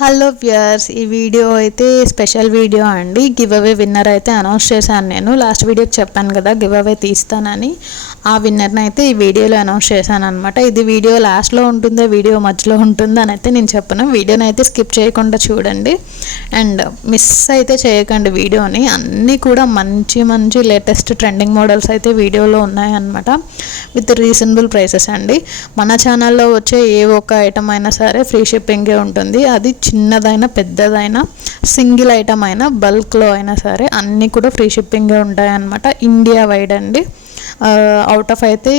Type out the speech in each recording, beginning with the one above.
Hello viewers, ఈ video అయితే special video అండి. గివ్ అవే విన్నర్ అయితే అనౌన్స్ చేశాను. నేను లాస్ట్ వీడియోకి చెప్పాను కదా గివ్ అవే తీస్తానని. ఆ విన్నర్ని అయితే ఈ వీడియోలో అనౌన్స్ చేశాను అనమాట. ఇది వీడియో లాస్ట్లో ఉంటుందో వీడియో మధ్యలో ఉంటుందో అని అయితే నేను చెప్పను. వీడియోని అయితే స్కిప్ చేయకుండా చూడండి అండ్ మిస్ అయితే చేయకండి వీడియోని. అన్నీ కూడా మంచి మంచి లేటెస్ట్ ట్రెండింగ్ మోడల్స్ అయితే వీడియోలో ఉన్నాయన్నమాట, విత్ రీజనబుల్ ప్రైసెస్ అండి. మన ఛానల్లో వచ్చే ఏ ఒక్క ఐటమ్ అయినా సరే ఫ్రీ షిప్పింగే ఉంటుంది. అది చిన్నదైనా పెద్దదైనా సింగిల్ ఐటమ్ అయినా బల్క్లో అయినా సరే అన్నీ కూడా ఫ్రీ షిప్పింగే ఉంటాయన్నమాట. ఇండియా వైడ్ అండి. అవుట్ ఆఫ్ అయితే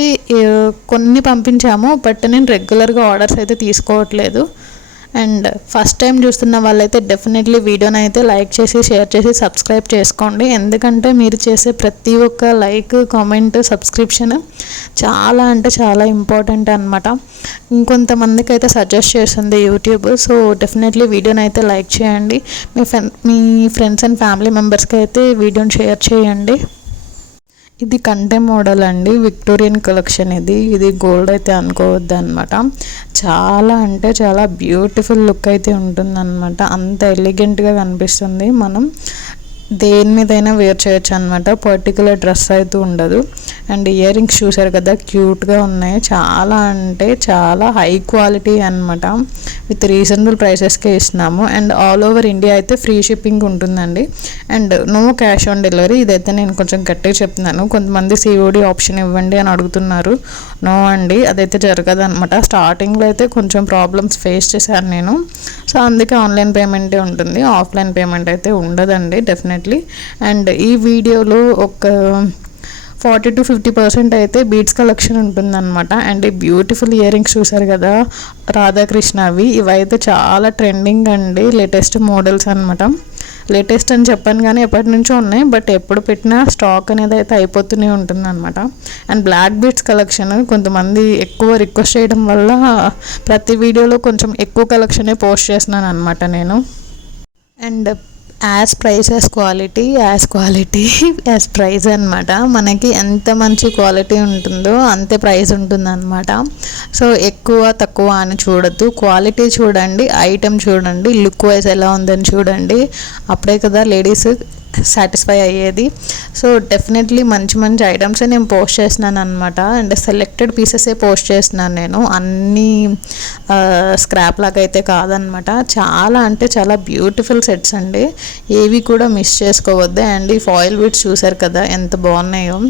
కొన్ని పంపించాము, బట్ నేను రెగ్యులర్గా ఆర్డర్స్ అయితే తీసుకోవట్లేదు. అండ్ ఫస్ట్ టైం చూస్తున్న వాళ్ళైతే డెఫినెట్లీ వీడియోని అయితే లైక్ చేసి షేర్ చేసి సబ్స్క్రైబ్ చేసుకోండి. ఎందుకంటే మీరు చేసే ప్రతి ఒక్క లైక్, కామెంట్, సబ్స్క్రిప్షన్ చాలా అంటే చాలా ఇంపార్టెంట్ అనమాట. ఇంకొంతమందికి అయితే సజెస్ట్ చేస్తుంది యూట్యూబ్. సో డెఫినెట్లీ వీడియోని అయితే లైక్ చేయండి. మీ ఫ్రెండ్స్ అండ్ ఫ్యామిలీ మెంబర్స్కి అయితే వీడియోని షేర్ చేయండి. ఇది కంటె మోడల్ అండి, విక్టోరియన్ కలెక్షన్. ఇది గోల్డ్ అయితే అనుకోవద్దు అనమాట. చాలా అంటే చాలా బ్యూటిఫుల్ లుక్ అయితే ఉంటుందన్నమాట. అంత ఎలిగెంట్గా కనిపిస్తుంది. మనం దేని మీదైనా వేర్ చేయొచ్చు అనమాట. పర్టికులర్ డ్రెస్ అయితే ఉండదు. అండ్ ఇయర్ రింగ్స్ చూసారు కదా, క్యూట్గా ఉన్నాయి. చాలా అంటే చాలా హై క్వాలిటీ అనమాట. విత్ రీజనబుల్ ప్రైసెస్కే ఇస్తున్నాము. అండ్ ఆల్ ఓవర్ ఇండియా అయితే ఫ్రీ షిప్పింగ్ ఉంటుందండి. And no cash on delivery. ఇదైతే నేను కొంచెం గట్టిగా చెప్తున్నాను. కొంతమంది సిఓడి ఆప్షన్ ఇవ్వండి అని అడుగుతున్నారు. నో అండి, అదైతే జరగదు అనమాట. స్టార్టింగ్లో అయితే కొంచెం ప్రాబ్లమ్స్ ఫేస్ చేశాను నేను. సో అందుకే ఆన్లైన్ పేమెంటే ఉంటుంది, ఆఫ్లైన్ పేమెంట్ అయితే ఉండదండి డెఫినెట్లీ. అండ్ ఈ వీడియోలో ఒక 40-50% అయితే బీడ్స్ కలెక్షన్ ఉంటుందన్నమాట. అండ్ ఈ బ్యూటిఫుల్ ఇయర్ రింగ్స్ చూసారు కదా, రాధాకృష్ణవి. ఇవైతే చాలా ట్రెండింగ్ అండి, లేటెస్ట్ మోడల్స్ అనమాట. లేటెస్ట్ అని చెప్పాను కానీ ఎప్పటి నుంచో ఉన్నాయి, బట్ ఎప్పుడు పెట్టినా స్టాక్ అనేది అయితే అయిపోతూనే ఉంటుంది అనమాట. అండ్ బ్లాక్ బీడ్స్ కలెక్షన్ కొంతమంది ఎక్కువ రిక్వెస్ట్ చేయడం వల్ల ప్రతి వీడియోలో కొంచెం ఎక్కువ కలెక్షనే పోస్ట్ చేస్తున్నాను అనమాట నేను. And as price as quality, as quality as price అనమాట. మనకి ఎంత మంచి క్వాలిటీ ఉంటుందో అంతే ప్రైస్ ఉంటుందన్నమాట. సో ఎక్కువ తక్కువ అని చూడద్దు, క్వాలిటీ చూడండి, ఐటెం చూడండి, లుక్ వైజ్ ఎలా ఉందని చూడండి. అప్పుడే కదా లేడీస్ సాటిస్ఫై అయ్యేది. సో డెఫినెట్లీ మంచి మంచి ఐటమ్సే నేను పోస్ట్ చేస్తున్నాను అనమాట. అండ్ సెలెక్టెడ్ పీసెసే పోస్ట్ చేస్తున్నాను నేను, అన్నీ స్క్రాప్ లాగా అయితే కాదనమాట. చాలా అంటే చాలా బ్యూటిఫుల్ సెట్స్ అండి, ఏవి కూడా మిస్ చేసుకోవద్దు. అండ్ ఈ ఫాయిల్ బీడ్స్ చూసారు కదా ఎంత బాగున్నాయో.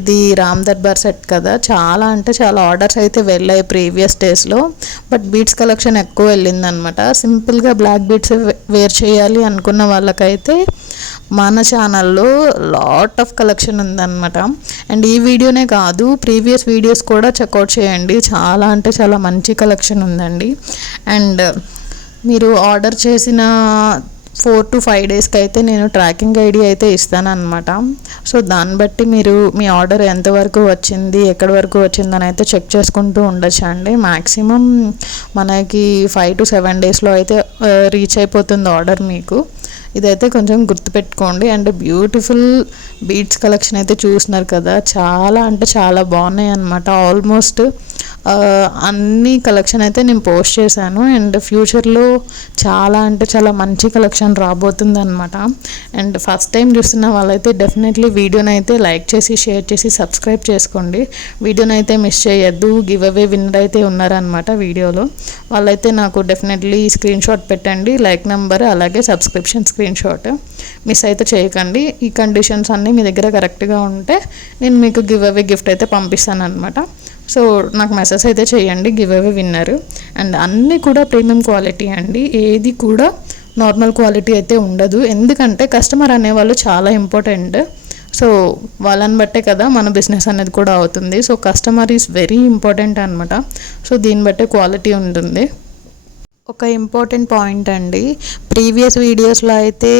ఇది రామ్ దర్బార్ సెట్ కదా, చాలా అంటే చాలా ఆర్డర్స్ అయితే వెళ్ళాయి ప్రీవియస్ డేస్లో, బట్ బీడ్స్ కలెక్షన్ ఎక్కువ వెళ్ళిందనమాట. సింపుల్గా బ్లాక్ బీడ్స్ వేర్ చేయాలి అనుకున్న వాళ్ళకైతే మన ఛానల్లో లాట్ ఆఫ్ కలెక్షన్ ఉందన్నమాట. అండ్ ఈ వీడియోనే కాదు, ప్రీవియస్ వీడియోస్ కూడా చెక్అవుట్ చేయండి. చాలా అంటే చాలా మంచి కలెక్షన్ ఉందండి. అండ్ మీరు ఆర్డర్ చేసిన 4 to 5 డేస్కి అయితే నేను ట్రాకింగ్ ఐడి అయితే ఇస్తానన్నమాట. సో దాన్ని బట్టి మీరు మీ ఆర్డర్ ఎంతవరకు వచ్చింది, ఎక్కడి వరకు వచ్చిందని అయితే చెక్ చేసుకుంటూ ఉండొచ్చు అండి. మ్యాక్సిమం మనకి 5 to 7 డేస్లో అయితే రీచ్ అయిపోతుంది ఆర్డర్ మీకు. ఇదైతే కొంచెం గుర్తుపెట్టుకోండి. అండ్ బ్యూటిఫుల్ బీడ్స్ కలెక్షన్ అయితే చూస్తున్నారు కదా, చాలా అంటే చాలా బాగున్నాయి అన్నమాట. ఆల్మోస్ట్ అన్ని కలెక్షన్ అయితే నేను పోస్ట్ చేశాను. అండ్ ఫ్యూచర్లో చాలా అంటే చాలా మంచి కలెక్షన్ రాబోతుంది అనమాట. అండ్ ఫస్ట్ టైం చూస్తున్న వాళ్ళైతే డెఫినెట్లీ వీడియోని అయితే లైక్ చేసి షేర్ చేసి సబ్స్క్రైబ్ చేసుకోండి. వీడియోని అయితే మిస్ చేయొద్దు. గివ్ అవే విన్నర్ అయితే ఉన్నారనమాట వీడియోలో. వాళ్ళైతే నాకు డెఫినెట్లీ స్క్రీన్ షాట్ పెట్టండి, లైక్ నెంబర్ అలాగే సబ్స్క్రిప్షన్ స్క్రీన్ షాట్. మిస్ అయితే చేయకండి. ఈ కండిషన్స్ అన్నీ మీ దగ్గర కరెక్ట్గా ఉంటే నేను మీకు గివ్ అవే గిఫ్ట్ అయితే పంపిస్తాను అనమాట. సో నాకు మెసేజ్ అయితే చేయండి గివ్ అవే విన్నర్. అండ్ అన్నీ కూడా ప్రీమియం క్వాలిటీ అండి, ఏది కూడా నార్మల్ క్వాలిటీ అయితే ఉండదు. ఎందుకంటే కస్టమర్ అనేవాళ్ళు చాలా ఇంపార్టెంట్. సో వాళ్ళని బట్టే కదా మన బిజినెస్ అనేది కూడా అవుతుంది. So customer is very important అనమాట. సో దీన్ని బట్టే క్వాలిటీ ఉంటుంది. ఒక ఇంపార్టెంట్ పాయింట్ అండి, ప్రీవియస్ వీడియోస్లో అయితే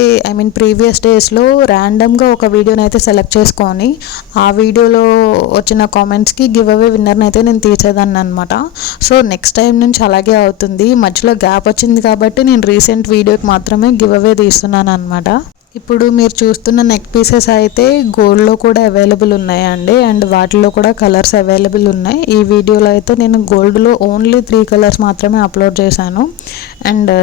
ప్రీవియస్ డేస్లో ర్యాండమ్గా ఒక వీడియోని అయితే సెలెక్ట్ చేసుకొని ఆ వీడియోలో వచ్చిన కామెంట్స్కి గివ్ అవే విన్నర్ని అయితే నేను తీర్చేదాన్ని అనమాట. సో నెక్స్ట్ టైం నుంచి అలాగే అవుతుంది. మధ్యలో గ్యాప్ వచ్చింది కాబట్టి నేను రీసెంట్ వీడియోకి మాత్రమే గివ్ అవే తీస్తున్నాను అనమాట. ఇప్పుడు మీరు చూస్తున్న నెక్ పీసెస్ అయితే గోల్డ్లో కూడా అవైలబుల్ ఉన్నాయండి, అండ్ వాటిలో కూడా కలర్స్ అవైలబుల్ ఉన్నాయి. ఈ వీడియోలో అయితే నేను గోల్డ్లో ఓన్లీ 3 కలర్స్ మాత్రమే అప్లోడ్ చేశాను. అండ్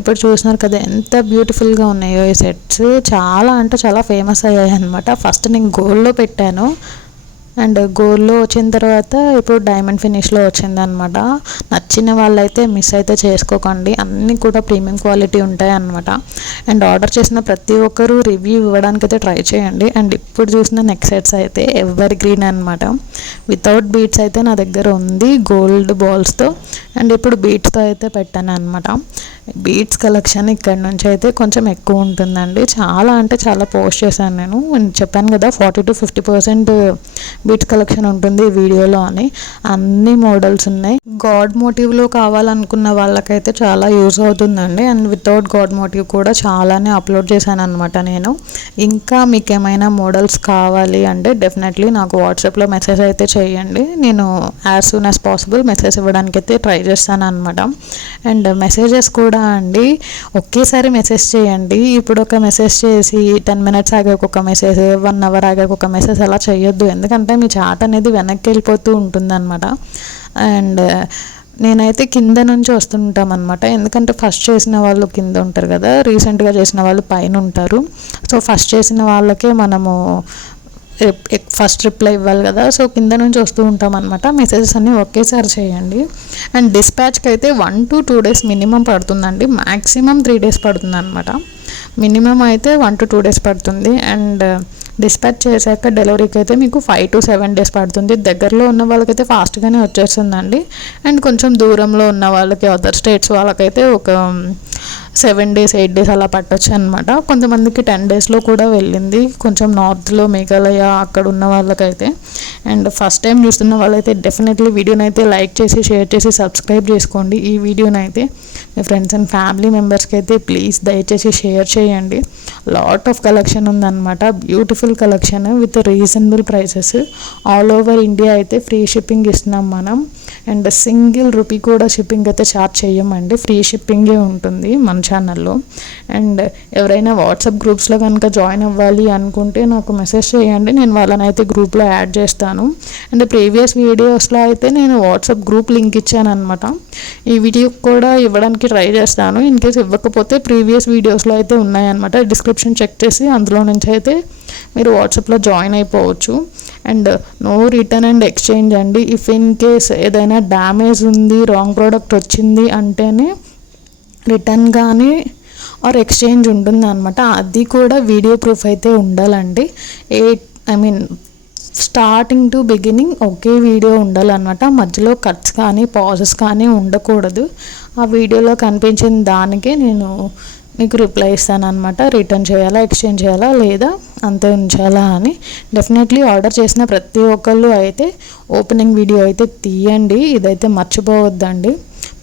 ఇప్పుడు చూస్తున్నారు కదా ఎంత బ్యూటిఫుల్గా ఉన్నాయో ఈ సెట్స్. చాలా అంటే చాలా ఫేమస్ అయ్యాయి అనమాట. ఫస్ట్ నేను గోల్డ్లో పెట్టాను, అండ్ గోల్డ్లో వచ్చిన తర్వాత ఇప్పుడు డైమండ్ ఫినిష్లో వచ్చిందనమాట. నచ్చిన వాళ్ళైతే మిస్ అయితే చేసుకోకండి, అన్నీ కూడా ప్రీమియం క్వాలిటీ ఉంటాయి అన్నమాట. అండ్ ఆర్డర్ చేసిన ప్రతి ఒక్కరూ రివ్యూ ఇవ్వడానికి అయితే ట్రై చేయండి. అండ్ ఇప్పుడు చూసిన నెక్ సెట్స్ అయితే ఎవర్ గ్రీన్ అనమాట. వితౌట్ బీట్స్ అయితే నా దగ్గర ఉంది గోల్డ్ బాల్స్తో, అండ్ ఇప్పుడు బీట్స్తో అయితే పెట్టాను అనమాట. బీట్స్ కలెక్షన్ ఇక్కడ నుంచి అయితే కొంచెం ఎక్కువ ఉంటుందండి. చాలా అంటే చాలా పోస్ట్ చేశాను నేను చెప్పాను కదా 40 to 50% బీట్స్ కలెక్షన్ ఉంటుంది ఈ వీడియోలో అని. అన్ని మోడల్స్ ఉన్నాయి. గాడ్ మోటివ్లో కావాలనుకున్న వాళ్ళకైతే చాలా యూజ్ అవుతుందండి. అండ్ వితౌట్ గాడ్ మోటివ్ కూడా చాలానే అప్లోడ్ చేశాను అనమాట నేను. ఇంకా మీకు ఏమైనా మోడల్స్ కావాలి అంటే డెఫినెట్లీ నాకు వాట్సాప్లో మెసేజ్ అయితే చేయండి. నేను as soon as possible message ఇవ్వడానికి అయితే ట్రై చేస్తాను అనమాట. అండ్ మెసేజెస్ కూడా అండి ఒకేసారి మెసేజ్ చేయండి. ఇప్పుడు ఒక మెసేజ్ చేసి 10 minutes ఆగాక ఒక మెసేజ్, 1 hour ఆగాక ఒక మెసేజ్ అలా చేయొద్దు. ఎందుకంటే మీ చాట్ అనేది వెనక్కి వెళ్ళిపోతూ ఉంటుంది అనమాట. అండ్ నేనైతే కింద నుంచి వస్తుంటామన్నమాట. ఎందుకంటే ఫస్ట్ చేసిన వాళ్ళు కింద ఉంటారు కదా, రీసెంట్గా చేసిన వాళ్ళు పైన ఉంటారు. సో ఫస్ట్ చేసిన వాళ్ళకే మనము ఫస్ట్ రిప్లై ఇవ్వాలి కదా, సో కింద నుంచి వస్తూ ఉంటాం అనమాట. మెసేజెస్ అన్నీ ఒకేసారి చేయండి. అండ్ డిస్పాచ్కి అయితే 1 to 2 days మినిమం పడుతుందండి, మ్యాక్సిమం 3 days పడుతుంది అనమాట. మినిమం అయితే 1 to 2 days పడుతుంది. అండ్ డిస్పాచ్ చేశాక డెలివరీకి అయితే మీకు 5 to 7 days పడుతుంది. దగ్గరలో ఉన్న వాళ్ళకైతే ఫాస్ట్గానే వచ్చేస్తుందండి. అండ్ కొంచెం దూరంలో ఉన్న వాళ్ళకి, అదర్ స్టేట్స్ వాళ్ళకైతే ఒక 7 days 8 days అలా పట్టొచ్చు అనమాట. కొంతమందికి 10 daysలో కూడా వెళ్ళింది, కొంచెం నార్త్లో మేఘాలయ అక్కడ ఉన్న వాళ్ళకైతే. అండ్ ఫస్ట్ టైం చూస్తున్న వాళ్ళైతే డెఫినెట్లీ వీడియోని అయితే లైక్ చేసి షేర్ చేసి సబ్స్క్రైబ్ చేసుకోండి. ఈ వీడియోని అయితే మీ ఫ్రెండ్స్ అండ్ ఫ్యామిలీ మెంబర్స్కి అయితే ప్లీజ్ దయచేసి షేర్ చేయండి. లాట్ ఆఫ్ కలెక్షన్ ఉందన్నమాట, beautiful collection with reasonable prices. All over India అయితే ఫ్రీ షిప్పింగ్ ఇస్తున్నాం మనం. అండ్ సింగిల్ రూపీ కూడా షిప్పింగ్ అయితే ఛార్జ్ చేయమండి, ఫ్రీ షిప్పింగే ఉంటుంది మన ఛానల్లో. అండ్ ఎవరైనా వాట్సాప్ గ్రూప్స్లో కనుక జాయిన్ అవ్వాలి అనుకుంటే నాకు మెసేజ్ చేయండి, నేను వాళ్ళని అయితే గ్రూప్లో యాడ్ చేస్తాను. అండ్ ప్రీవియస్ వీడియోస్లో అయితే నేను వాట్సాప్ గ్రూప్ లింక్ ఇచ్చాను అనమాట. ఈ వీడియో కూడా ఇవ్వడానికి ట్రై చేస్తాను. ఇన్ కేస్ ఇవ్వకపోతే ప్రీవియస్ వీడియోస్లో అయితే ఉన్నాయన్నమాట, డిస్క్రిప్షన్ చెక్ చేసి అందులో నుంచి అయితే మీరు వాట్సాప్లో జాయిన్ అయిపోవచ్చు. And no return and exchange అండి. ఇఫ్ ఇన్ కేస్ ఏదైనా డ్యామేజ్ ఉంది, రాంగ్ ప్రోడక్ట్ వచ్చింది అంటేనే రిటర్న్ కానీ ఆర్ ఎక్స్చేంజ్ ఉంటుంది అనమాట. అది కూడా వీడియో ప్రూఫ్ అయితే ఉండాలండి. Starting to beginning okay video ఉండాలన్నమాట. మధ్యలో కట్స్ కానీ పాజెస్ కానీ ఉండకూడదు. ఆ వీడియోలో కనిపించిన దానికే నేను మీకు రిప్లై ఇస్తాను అనమాట. రిటర్న్ చేయాలా, ఎక్స్చేంజ్ చేయాలా, లేదా అంతే ఉంచాలా అని. డెఫినెట్లీ ఆర్డర్ చేసిన ప్రతి ఒక్కళ్ళు అయితే ఓపెనింగ్ వీడియో అయితే తీయండి, ఇదైతే మర్చిపోవద్దండి.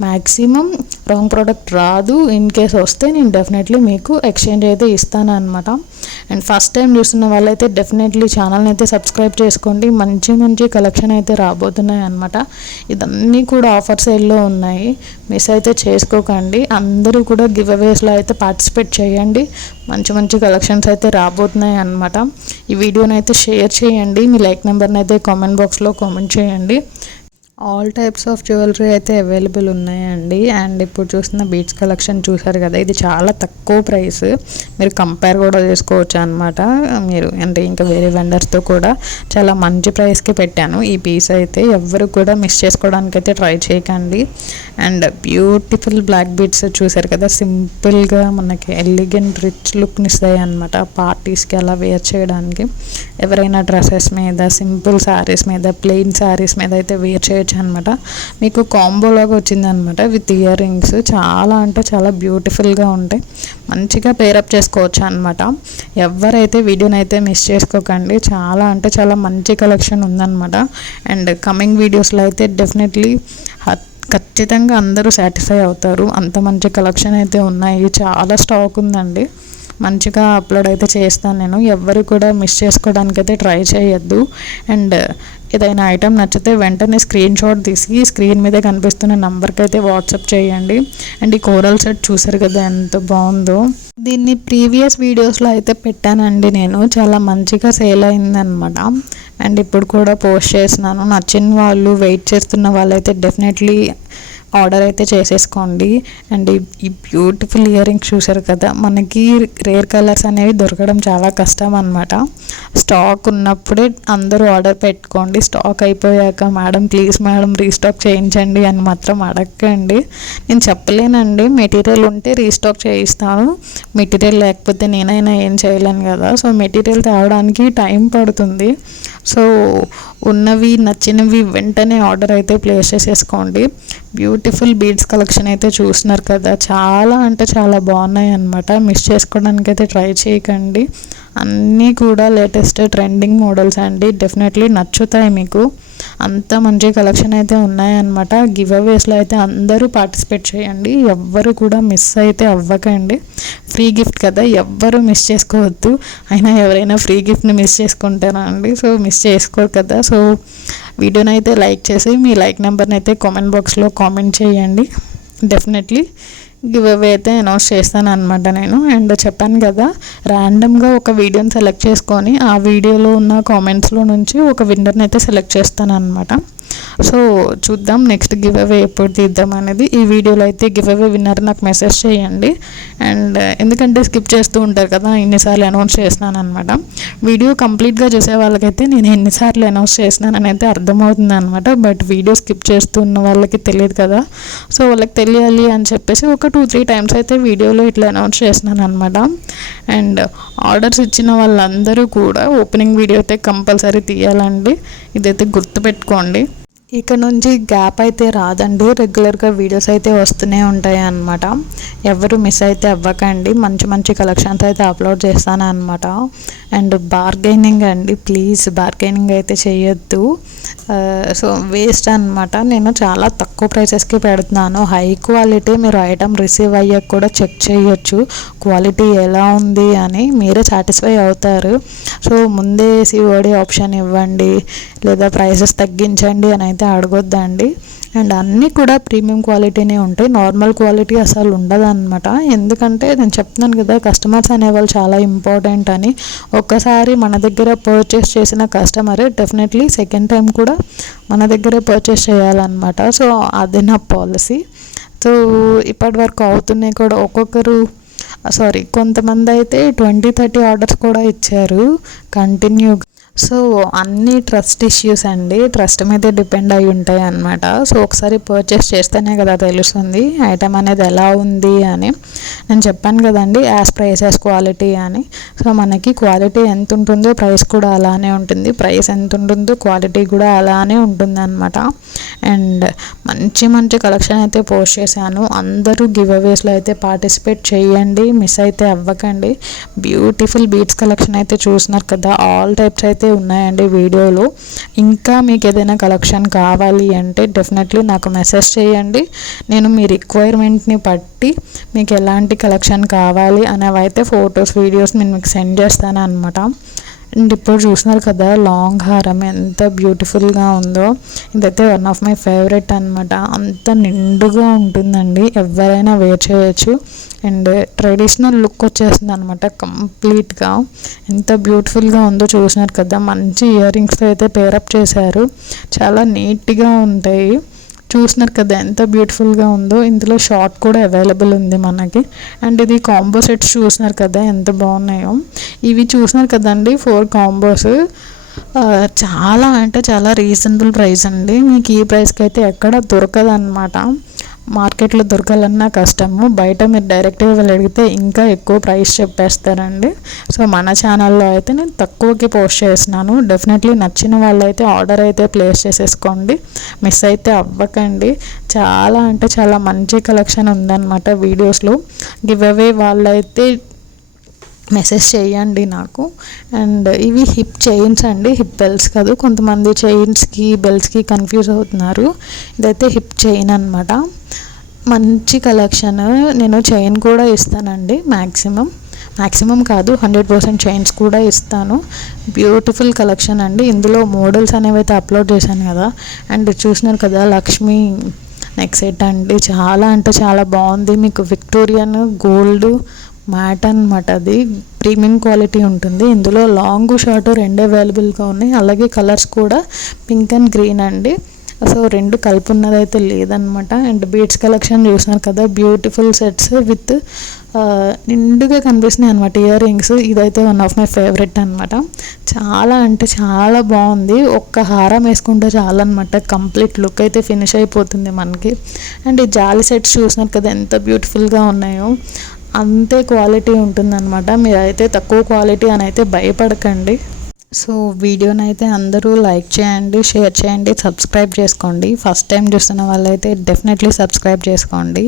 మ్యాక్సిమం రాంగ్ ప్రోడక్ట్ రాదు. ఇన్ కేస్ వస్తే నేను డెఫినెట్లీ మీకు ఎక్స్చేంజ్ అయితే ఇస్తాను అనమాట. అండ్ ఫస్ట్ టైం చూస్తున్న వాళ్ళైతే డెఫినెట్లీ ఛానల్ని అయితే సబ్స్క్రైబ్ చేసుకోండి. మంచి మంచి కలెక్షన్ అయితే రాబోతున్నాయి అనమాట. ఇదన్నీ కూడా ఆఫర్ సేల్లో ఉన్నాయి, మిస్ అయితే చేసుకోకండి. అందరూ కూడా గివ్ అవేస్లో అయితే పార్టిసిపేట్ చేయండి. మంచి మంచి కలెక్షన్స్ అయితే రాబోతున్నాయి అనమాట. ఈ వీడియోని అయితే షేర్ చేయండి, మీ లైక్ నెంబర్ని అయితే కామెంట్ బాక్స్లో కామెంట్ చేయండి. ఆల్ టైప్స్ ఆఫ్ జ్యువెలరీ అయితే అవైలబుల్ ఉన్నాయండి. అండ్ ఇప్పుడు చూస్తున్న బీట్స్ కలెక్షన్ చూసారు కదా, ఇది చాలా తక్కువ ప్రైస్, మీరు కంపేర్ కూడా చేసుకోవచ్చు అనమాట. మీరు అంటే ఇంకా వేరే వెండర్స్తో కూడా చాలా మంచి ప్రైస్కి పెట్టాను. ఈ పీస్ అయితే ఎవరు కూడా మిస్ చేసుకోవడానికి అయితే ట్రై చేయకండి. అండ్ బ్యూటిఫుల్ బ్లాక్ బీట్స్ చూసారు కదా, సింపుల్గా మనకి ఎలిగెంట్ రిచ్ లుక్ని ఇస్తాయి అనమాట. పార్టీస్కి అలా వేర్ చేయడానికి, ఎవరైనా డ్రెస్సెస్ మీద, సింపుల్ శారీస్ మీద, ప్లెయిన్ శారీస్ మీద అయితే వేర్ చేయొచ్చు అనమాట. మీకు కాంబోలాగా వచ్చిందనమాట విత్ ఇయర్ రింగ్స్. చాలా అంటే చాలా బ్యూటిఫుల్గా ఉంటాయి, మంచిగా పేరప్ చేసుకోవచ్చు అనమాట. ఎవరైతే వీడియోని అయితే మిస్ చేసుకోకండి, చాలా అంటే చాలా మంచి కలెక్షన్ ఉందన్నమాట. అండ్ కమింగ్ వీడియోస్లో అయితే డెఫినెట్లీ ఖచ్చితంగా అందరూ సాటిస్ఫై అవుతారు, అంత మంచి కలెక్షన్ అయితే ఉన్నాయి. చాలా స్టాక్ ఉందండి, మంచిగా అప్లోడ్ అయితే చేస్తాను నేను. ఎవరు కూడా మిస్ చేసుకోవడానికి అయితే ట్రై చేయొద్దు. అండ్ ఏదైనా ఐటెం నచ్చితే వెంటనే స్క్రీన్ షాట్ తీసి స్క్రీన్ మీద కనిపిస్తున్న నెంబర్కి అయితే వాట్సాప్ చేయండి. అండ్ ఈ కోరల్ సెట్ చూసారు కదా ఎంత బాగుందో. దీన్ని ప్రీవియస్ వీడియోస్లో అయితే పెట్టానండి, నేను చాలా మంచిగా సేల్ అయిందనమాట. అండ్ ఇప్పుడు కూడా పోస్ట్ చేసినాను. నచ్చిన వాళ్ళు, వెయిట్ చేస్తున్న వాళ్ళైతే డెఫినెట్లీ ఆర్డర్ అయితే చేసేసుకోండి. అండ్ ఈ బ్యూటిఫుల్ ఇయర్ రింగ్స్ చూసారు కదా, మనకి రేర్ కలర్స్ అనేవి దొరకడం చాలా కష్టం అనమాట. స్టాక్ ఉన్నప్పుడే అందరూ ఆర్డర్ పెట్టుకోండి. స్టాక్ అయిపోయాక మేడం ప్లీజ్ మేడం రీస్టాక్ చేయించండి అని మాత్రం అడగండి. నేను చెప్పలేనండి, మెటీరియల్ ఉంటే రీస్టాక్ చేయిస్తాను, మెటీరియల్ లేకపోతే నేనైనా ఏం చేయలేను కదా. సో మెటీరియల్ తేవడానికి టైం పడుతుంది. సో ఉన్నవి నచ్చినవి వెంటనే ఆర్డర్ అయితే ప్లేస్ చేసేసుకోండి. బ్యూటిఫుల్ బీడ్స్ కలెక్షన్ అయితే చూస్తున్నారు కదా, చాలా అంటే చాలా బాగున్నాయి అన్నమాట. మిస్ చేసుకోవడానికి అయితే ట్రై చేయకండి. అన్నీ కూడా లేటెస్ట్ ట్రెండింగ్ మోడల్స్ అండి, డెఫినెట్లీ నచ్చుతాయి మీకు. అంత మంచి కలెక్షన్ అయితే ఉన్నాయన్నమాట. గివ్ అవేస్లో అయితే అందరూ పార్టిసిపేట్ చేయండి, ఎవ్వరు కూడా మిస్ అయితే అవ్వకండి. ఫ్రీ గిఫ్ట్ కదా, ఎవ్వరు మిస్ చేసుకోవద్దు. అయినా ఎవరైనా ఫ్రీ గిఫ్ట్ని మిస్ చేసుకుంటారా అండి? సో మిస్ చేసుకోరు కదా. సో వీడియోని అయితే లైక్ చేసి మీ లైక్ నెంబర్ని అయితే కామెంట్ బాక్స్లో కామెంట్ చేయండి. డెఫినెట్లీ గివ్ అవే అయితే అనౌన్స్ చేస్తాను అనమాట నేను. అండ్ చెప్పాను కదా, ర్యాండమ్గా ఒక వీడియోని సెలెక్ట్ చేసుకొని ఆ వీడియోలో ఉన్న కామెంట్స్లో నుంచి ఒక విన్నర్ని అయితే సెలెక్ట్ చేస్తాను అనమాట. సో చూద్దాం నెక్స్ట్ గివ్ అవే ఎప్పుడు తీద్దాం అనేది. ఈ వీడియోలో అయితే గివ్ అవే విన్నర్ నాకు మెసేజ్ చేయండి. అండ్ ఎందుకంటే స్కిప్ చేస్తూ ఉంటారు కదా, ఎన్నిసార్లు అనౌన్స్ చేసినాను అనమాట. వీడియో కంప్లీట్గా చూసే వాళ్ళకైతే నేను ఎన్నిసార్లు అనౌన్స్ చేసినానని అయితే అర్థమవుతుంది అనమాట. బట్ వీడియో స్కిప్ చేస్తున్న వాళ్ళకి తెలియదు కదా, సో వాళ్ళకి తెలియాలి అని చెప్పేసి ఒక 2-3 టైమ్స్ అయితే వీడియోలో ఇట్లా అనౌన్స్ చేసినాను అనమాట. అండ్ ఆర్డర్స్ ఇచ్చిన వాళ్ళందరూ కూడా ఓపెనింగ్ వీడియో అయితే కంపల్సరీ తీయాలండి, ఇదైతే గుర్తుపెట్టుకోండి. ఇక నుంచి గ్యాప్ అయితే రాదండి, రెగ్యులర్గా వీడియోస్ అయితే వస్తూనే ఉంటాయి అన్నమాట. ఎవరు మిస్ అయితే అవ్వకండి, మంచి మంచి కలెక్షన్స్ అయితే అప్లోడ్ చేస్తాను అనమాట. అండ్ బార్గెనింగ్ అండి, ప్లీజ్ బార్గెనింగ్ అయితే చేయొద్దు. సో వేస్ట్ అనమాట. నేను చాలా తక్కువ ప్రైసెస్కి పెడుతున్నాను, హై క్వాలిటీ. మీరు ఐటమ్ రిసీవ్ అయ్యాక కూడా చెక్ చేయొచ్చు క్వాలిటీ ఎలా ఉంది అని, మీరే సాటిస్ఫై అవుతారు. సో ముందే సిఓడి ఆప్షన్ ఇవ్వండి లేదా ప్రైసెస్ తగ్గించండి అని అయితే అడగొద్దండి. అండ్ అన్నీ కూడా ప్రీమియం క్వాలిటీనే ఉంటాయి, నార్మల్ క్వాలిటీ అసలు ఉండదు అనమాట. ఎందుకంటే నేను చెప్తున్నాను కదా, కస్టమర్స్ అనేవాళ్ళు చాలా ఇంపార్టెంట్ అని. ఒక్కసారి మన దగ్గర పర్చేస్ చేసిన కస్టమరే డెఫినెట్లీ సెకండ్ టైం కూడా మన దగ్గరే పర్చేస్ చేయాలన్నమాట. సో అది నా పాలసీ. సో ఇప్పటి వరకు అవుతున్నాయి కూడా, కొంతమంది అయితే 20-30 ఆర్డర్స్ కూడా ఇచ్చారు కంటిన్యూగా. సో అన్నీ ట్రస్ట్ ఇష్యూస్ అండి, ట్రస్ట్ మీద డిపెండ్ అయి ఉంటాయి అన్నమాట. సో ఒకసారి పర్చేస్ చేస్తేనే కదా తెలుస్తుంది ఐటమ్ అనేది ఎలా ఉంది అని. నేను చెప్పాను కదండి, యాజ్ ప్రైస్ యాజ్ క్వాలిటీ అని. సో మనకి క్వాలిటీ ఎంత ఉంటుందో ప్రైస్ కూడా అలానే ఉంటుంది, ప్రైస్ ఎంత ఉంటుందో క్వాలిటీ కూడా అలానే ఉంటుంది అన్నమాట. అండ్ మంచి మంచి కలెక్షన్ అయితే పోస్ట్ చేశాను, అందరూ గివ్ అవేస్లో అయితే పార్టిసిపేట్ చేయండి, మిస్ అయితే అవ్వకండి. బ్యూటిఫుల్ బీడ్స్ కలెక్షన్ అయితే చూస్తున్నారు కదా, ఆల్ టైప్స్ అయితే ఉన్నాయండి వీడియోలో. ఇంకా మీకు ఏదైనా కలెక్షన్ కావాలి అంటే డెఫినెట్లీ నాకు మెసేజ్ చేయండి, నేను మీ రిక్వైర్మెంట్ని బట్టి మీకు ఎలాంటి కలెక్షన్ కావాలి అనేవి అయితే ఫొటోస్ వీడియోస్ నేను మీకు సెండ్ చేస్తాను అనమాట. అండ్ ఇప్పుడు చూస్తున్నారు కదా, లాంగ్ హారం ఎంత బ్యూటిఫుల్గా ఉందో. ఇదైతే వన్ ఆఫ్ మై ఫేవరెట్ అనమాట, అంత నిండుగా ఉంటుందండి, ఎవరైనా వేర్ చేయొచ్చు. అండ్ ట్రెడిషనల్ లుక్ వచ్చేస్తుంది అనమాట కంప్లీట్గా. ఎంత బ్యూటిఫుల్గా ఉందో చూసినారు కదా, మంచి ఇయర్ రింగ్స్తో అయితే పేరప్ చేశారు, చాలా నీట్గా ఉంటాయి. చూసినారు కదా ఎంత బ్యూటిఫుల్గా ఉందో. ఇందులో షార్ట్ కూడా అవైలబుల్ ఉంది మనకి. అండ్ ఇది కాంబో సెట్స్ చూసినారు కదా ఎంత బాగున్నాయో. ఇవి చూసినారు కదండి 4 కాంబోస్, చాలా అంటే చాలా రీజనబుల్ ప్రైస్ అండి. మీకు ఈ ప్రైస్కి అయితే ఎక్కడ దొరకదు అనమాట, మార్కెట్లో దొరకాలన్నా కష్టము. బయట మీరు డైరెక్ట్గా వెళ్ళి అడిగితే ఇంకా ఎక్కువ ప్రైస్ చెప్పేస్తారండి. సో మన ఛానల్లో అయితే నేను తక్కువకి పోస్ట్ చేస్తున్నాను, డెఫినెట్లీ నచ్చిన వాళ్ళైతే ఆర్డర్ అయితే ప్లేస్ చేసేసుకోండి, మిస్ అయితే అవ్వకండి. చాలా అంటే చాలా మంచి కలెక్షన్ ఉందన్నమాట వీడియోస్లో. గివ్ అవే వాళ్ళైతే మెసేజ్ చేయండి నాకు. అండ్ ఇవి హిప్ చైన్స్ అండి, హిప్ బెల్ట్స్ కాదు. కొంతమంది చైన్స్కి బెల్ట్స్కి కన్ఫ్యూజ్ అవుతున్నారు, ఇదైతే హిప్ చైన్ అనమాట. మంచి కలెక్షన్, నేను చైన్ కూడా ఇస్తానండి మ్యాక్సిమం. మ్యాక్సిమం కాదు 100% చైన్స్ కూడా ఇస్తాను. బ్యూటిఫుల్ కలెక్షన్ అండి. ఇందులో మోడల్స్ అనేవి అయితే అప్లోడ్ చేశాను కదా. అండ్ చూసినారు కదా లక్ష్మి నెక్ సెట్ అండి, చాలా అంటే చాలా బాగుంది. మీకు విక్టోరియన్ గోల్డ్ మ్యాట్ అనమాట, అది ప్రీమియం క్వాలిటీ ఉంటుంది. ఇందులో లాంగ్ షార్ట్ రెండు అవైలబుల్గా ఉన్నాయి. అలాగే కలర్స్ కూడా పింక్ అండ్ గ్రీన్ అండి. సో రెండు కలిపి ఉన్నదైతే లేదనమాట. అండ్ బీడ్స్ కలెక్షన్ చూసినారు కదా, బ్యూటిఫుల్ సెట్స్ విత్ నిండుగా కనిపిస్తున్నాయి అనమాట ఇయర్ రింగ్స్. ఇదైతే వన్ ఆఫ్ మై ఫేవరెట్ అనమాట. చాలా అంటే చాలా బాగుంది. ఒక్క హారం వేసుకుంటే చాలా అనమాట, కంప్లీట్ లుక్ అయితే ఫినిష్ అయిపోతుంది మనకి. అండ్ ఈ జాలి సెట్స్ చూసినారు కదా ఎంత బ్యూటిఫుల్గా ఉన్నాయో, అంతే క్వాలిటీ ఉంటుందన్నమాట. మీరైతే తక్కువ క్వాలిటీ అని అయితే భయపడకండి. సో వీడియోని అయితే అందరూ లైక్ చేయండి, షేర్ చేయండి, సబ్స్క్రైబ్ చేసుకోండి. ఫస్ట్ టైం చూస్తున్న వాళ్ళైతే డెఫినెట్లీ సబ్స్క్రైబ్ చేసుకోండి.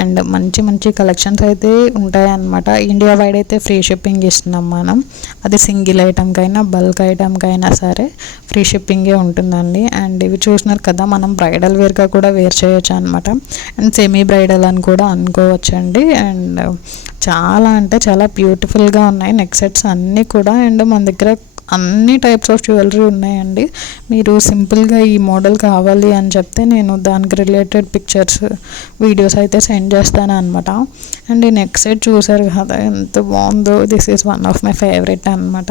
అండ్ మంచి మంచి కలెక్షన్స్ అయితే ఉంటాయన్నమాట. ఇండియా వైడ్ అయితే ఫ్రీ షిప్పింగ్ ఇస్తున్నాం మనం. అది సింగిల్ ఐటమ్కైనా బల్క్ ఐటమ్కైనా సరే ఫ్రీ షిప్పింగే ఉంటుందండి. అండ్ ఇవి చూసినారు కదా, మనం బ్రైడల్ వేర్గా కూడా వేర్ చేయొచ్చు అనమాట. అండ్ సెమీ బ్రైడల్ అని కూడా అనుకోవచ్చండి. అండ్ చాలా అంటే చాలా బ్యూటిఫుల్గా ఉన్నాయి నెక్ సెట్స్ అన్నీ కూడా. అండ్ మన దగ్గర అన్ని టైప్స్ ఆఫ్ జ్యువెలరీ ఉన్నాయండి. మీరు సింపుల్గా ఈ మోడల్ కావాలి అని చెప్తే నేను దానికి రిలేటెడ్ పిక్చర్స్ వీడియోస్ అయితే సెండ్ చేస్తాను అనమాట. అండ్ ఈ నెక్ సెట్ చూసారు కదా ఎంత బాగుందో, this is one of my favourite అనమాట.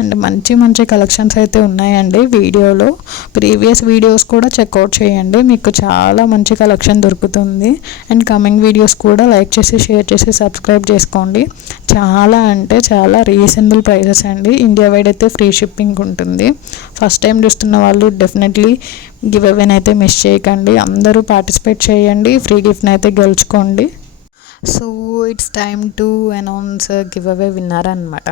అండ్ మంచి మంచి కలెక్షన్స్ అయితే ఉన్నాయండి. వీడియోలో ప్రీవియస్ వీడియోస్ కూడా చెక్అవుట్ చేయండి, మీకు చాలా మంచి కలెక్షన్ దొరుకుతుంది. అండ్ కమింగ్ వీడియోస్ కూడా లైక్ చేసి షేర్ చేసి సబ్స్క్రైబ్ చేసుకోండి. చాలా అంటే చాలా రీజనబుల్ ప్రైసెస్ అండి. ఇండియా వైడ్ అయితే ఫ్రీ షిప్పింగ్ ఉంటుంది. ఫస్ట్ టైం చూస్తున్న వాళ్ళు డెఫినెట్లీ గివ్ అవేని అయితే మిస్ చేయకండి. అందరూ పార్టిసిపేట్ చేయండి, ఫ్రీ గిఫ్ట్ని అయితే గెలుచుకోండి. So it's time to announce give away winner అనమాట.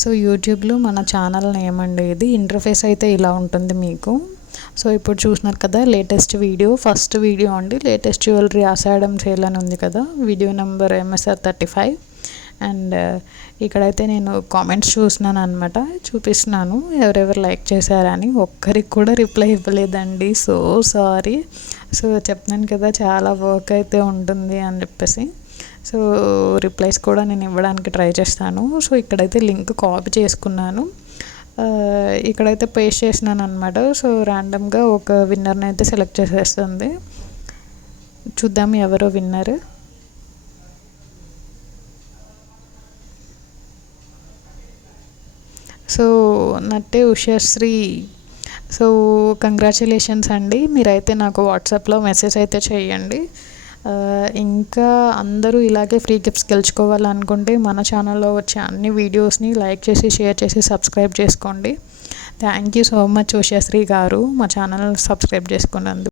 సో యూట్యూబ్లో మన ఛానల్ నేమ్ అండి ఇది. ఇంటర్ఫేస్ అయితే ఇలా ఉంటుంది మీకు. సో ఇప్పుడు చూసినారు కదా లేటెస్ట్ వీడియో, ఫస్ట్ వీడియో అండి. లేటెస్ట్ జ్యువెలరీ ఆషాఢం సేల్ అని ఉంది కదా, వీడియో నెంబర్ MSR 35. అండ్ ఇక్కడైతే నేను కామెంట్స్ చూస్తున్నాను అనమాట, చూపిస్తున్నాను ఎవరెవరు లైక్ చేశారని. ఒక్కరికి కూడా రిప్లై ఇవ్వలేదండి, సో సారీ. సో చెప్తున్నాను కదా చాలా వర్క్ అయితే ఉంటుంది అని చెప్పేసి. సో రిప్లైస్ కూడా నేను ఇవ్వడానికి ట్రై చేస్తాను. సో ఇక్కడైతే లింక్ కాపీ చేసుకున్నాను, ఇక్కడైతే పేస్ట్ చేసినాను అనమాట. సో ర్యాండమ్గా ఒక విన్నర్ని అయితే సెలెక్ట్ చేసేస్తుంది. చూద్దాం ఎవరో winner. So Natte Ushasri. So congratulations అండి. మీరైతే నాకు వాట్సాప్లో మెసేజ్ అయితే చేయండి. ఇంకా అందరూ ఇలాగే ఫ్రీ గిఫ్ట్స్ గెలుచుకోవాలనుకుంటే మన ఛానల్లో వచ్చే అన్ని వీడియోస్ని లైక్ చేసి షేర్ చేసి సబ్స్క్రైబ్ చేసుకోండి. Thank you so much Ushasri గారు మా ఛానల్ సబ్స్క్రైబ్ చేసుకున్నందుకు.